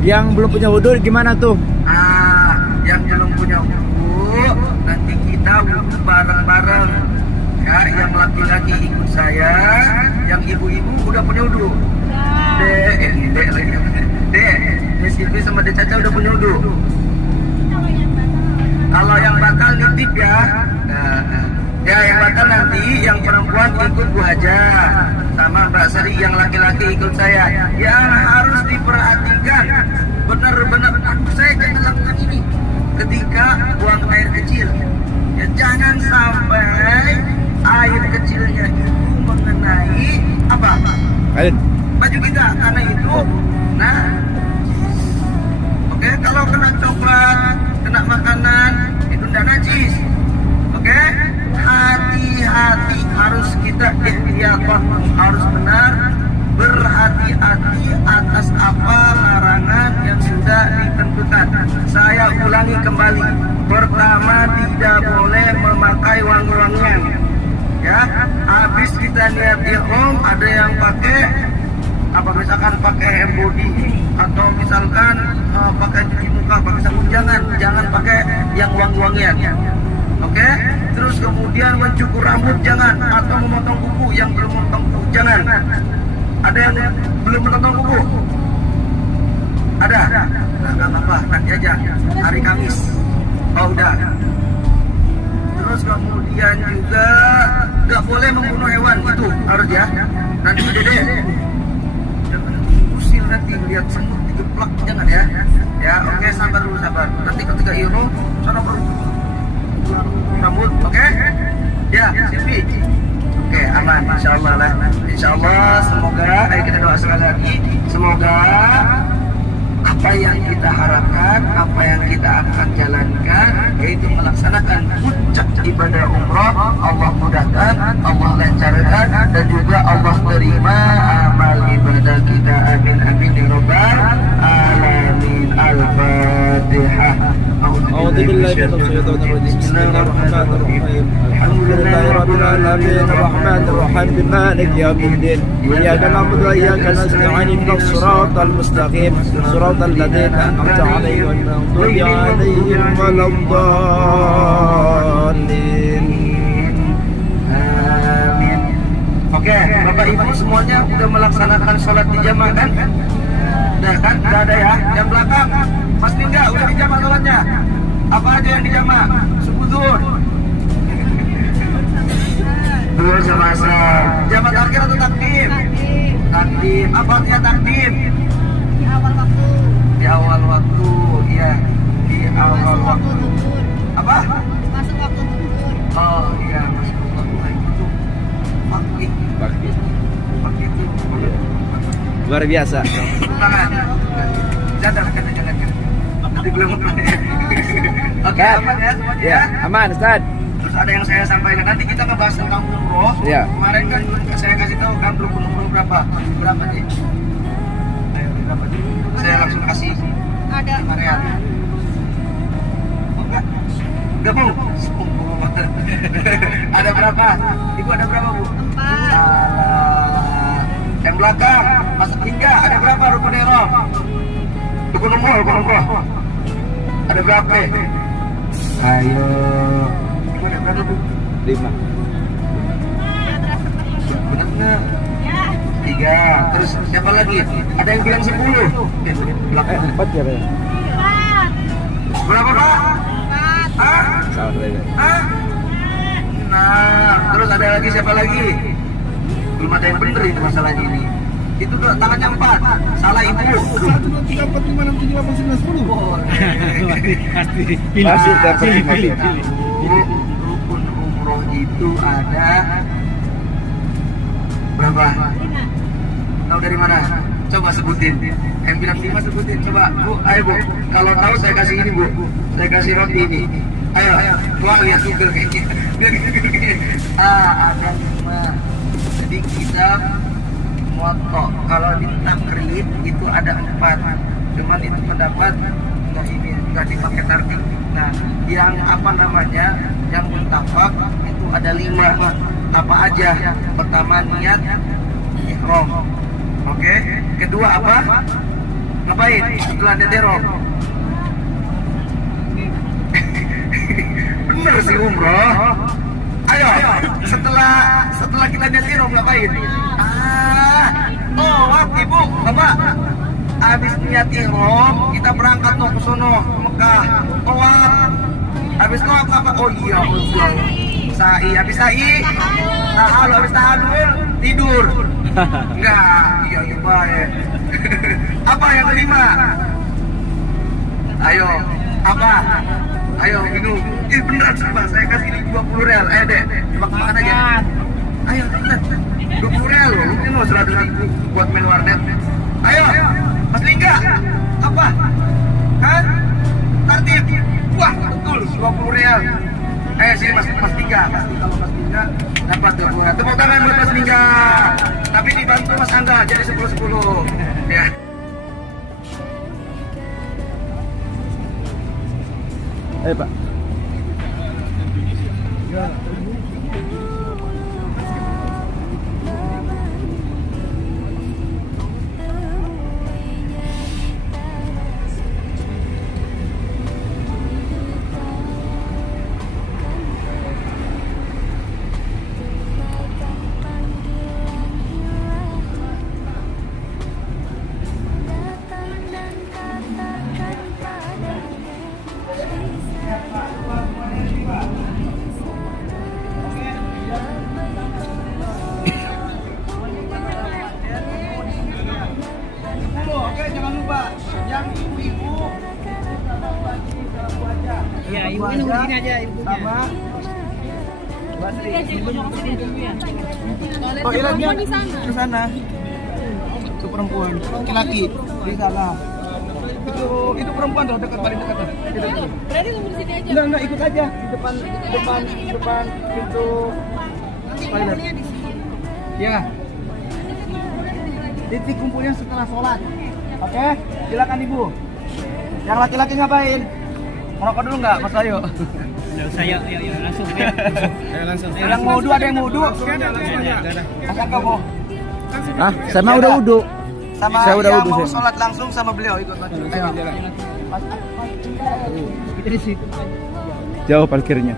Yang belum punya wudhu gimana tuh? Yang belum punya wudhu nanti kita wudhu bareng-bareng. Ya, yang laki-laki ikut saya, yang ibu-ibu udah punya wudhu. Dek lagi. Dek Silvi sama Dek Caca udah punya wudhu. Kalau yang batal nitip ya. Ya, yang batal nanti yang perempuan ikut Bu Haja sama Mbak Sari, yang laki-laki ikut saya. Yang harus diperhatikan benar-benar, saya jangan lakukan ini ketika buang air kecil. Ya, jangan sampai air kecilnya itu mengenai apa? Baju kita, karena itu oke, kalau kena coklat, kena makanan itu tidak najis. Oke, hati-hati, harus kita ikhtiar, harus benar berhati-hati atas apa larangan yang sudah ditentukan. Saya ulangi kembali, pertama tidak boleh memakai wangi-wangian. Ya, habis kita niat ihram, ada yang pakai misalkan pakai hand body atau misalkan pakai cuci muka, pakai sabun, jangan pakai yang wangi-wangian. Oke, terus kemudian mencukur rambut jangan, atau memotong kuku yang belum memotong kuku jangan. Ada yang belum memotong kuku? Ada? Nah, nggak apa-apa, nanti aja hari Kamis. Oh, udah. Terus kemudian juga nggak boleh membunuh hewan, itu harus ya. Nanti Dede jangan pusing, nanti lihat semut digeplak, jangan ya. Ya, oke, sabar dulu, sabar. Nanti ketika ihram sana baru rambut, oke? Ya, Silvi. Oke, aman, insyaallah lah. Insyaallah, semoga, ayo kita doa sekali lagi. Semoga apa yang kita harapkan, apa yang kita akan jalankan, yaitu melaksanakan puncak ibadah umrah, Allah mudahkan, Allah lancarkan, dan juga Allah terima amal ibadah kita. Amin amin ya rabbal alamin. Al-Fatihah. أعوذ بالله من الشيطان الرجيم بسم الله الرحمن الرحيم الحمد لله رب العالمين الرحمن الرحيم مالك يوم الدين إياك نعبد وإياك نستعين اهدنا الصراط المستقيم صراط الذين أنعمت عليهم غير المغضوب عليهم ولا الضالين. Amin. Oke, Bapak Ibu semuanya udah melaksanakan sholat di jamaah kan? Udah kan? Udah ada ya? Yang belakang pasti enggak, udah dijamah sholatnya. Apa aja yang dijamah? Subuh zuhur. Zuhur sama asar. Jamaah takhir atau takdim? Takdim. Apa artinya takdim? Di awal waktu. Di awal waktu, iya. Di awal waktu. Apa? Masuk waktu zuhur. Oh iya, masuk waktu itu. Pagi itu. Luar biasa. Tangan. Jangan. Nanti belum. Oke, aman ya semuanya ya? Aman, Ustaz. Terus ada yang saya sampaikan, nanti kita ngebahas tentang umroh. Ya. Kemarin kan saya kasih tahu kan rukun umroh berapa sih? Ayo, berapa sih? Saya langsung kasih. Ada Maria. Oh enggak? Enggak, Bu. Ada berapa? Ibu ada berapa, Bu? 4. Salah. Yang belakang, masuk hingga ada berapa rukun ihram? Rukun umroh. Ada berapa? Ayo. Ibu ada berapa, Bu? 5. Benar nggak? Ya. 3. Terus siapa lagi? Ada yang bilang 10. Belakang. 4 ya, Pak? 4. Berapa, Pak? 4. Hah? Salah saya. Hah? Nah, terus ada lagi siapa lagi? Belum ada yang bener itu masalahnya ini. Itu tuh tangannya 4. Salah ibu. 1, 2, 3, 4, 5, 6, 7, 8, 9, 10. Pasti Pilih. Rukun umroh itu ada berapa? 5. Tahu dari mana? Coba sebutin. Yang bilang 5 sebutin. Coba, Bu. Ayo, Bu. Kalau tahu saya kasih ini, Bu. Saya kasih roti ini. Ayo. Wah, lihat Google kayaknya. Ada 5. Jadi kita moto. Kalau di takrib itu ada 4. Cuman itu pendapat nggak dipakai tartib. Nah, yang apa namanya? Yang muntafak itu ada 5. Apa aja? Pertama niat ihram. Oke. Kedua apa? ngapain setelah Derok? Bener sih umroh. Ayo, setelah kita Derok ngapain? Ibu, bapak. Habis niat ihram, kita berangkat tuh ke sono, ke Mekah. Habis itu apa? Oh iya. Sa'i, habis sa'i. Habis tahallul, tidur. Enggak, iya baik. Apa yang kelima? Ayo, apa? Ayo minum. Beneran sama, saya kasih ini 20 real. Ayo deh, coba makan aja. Ayo, bener. 20 real loh, mungkin lo 100 ribu buat main warnet. Ayo, Mas Lingga, apa? Hah? Tartib. Wah, betul, 20 real. Ayo sini Mas Lingga. Kalau Mas Lingga dapat 20 real. Tepuk tangan buat Mas Lingga. Tapi dibantu Mas Angga jadi 10-10. Ya. Ayo Pak. Oke, jangan lupa yang ibu-ibu Ya, ibu ini begini aja ibunya. sama Oh, iya dia di sana. ke sana. Itu perempuan, laki-laki di sana. Itu perempuan tuh dekat paling dekat tuh. Itu. Berarti tunggu di sini aja. Enggak ikut aja di depan pintu toilet. Di sini. Ya. Titik kumpulnya setelah sholat. Oke, silakan ibu. Yang laki-laki ngapain? Merokok dulu nggak, Mas Ayo? Saya langsung. Langsung. Yang mau wudhu ada yang mau wudhu? Asal kamu Ah, sama udah wudhu. sama Saya udah yang wudhu, mau saya. sholat langsung sama beliau ikut. Ayo. Kita di situ. Jauh parkirnya.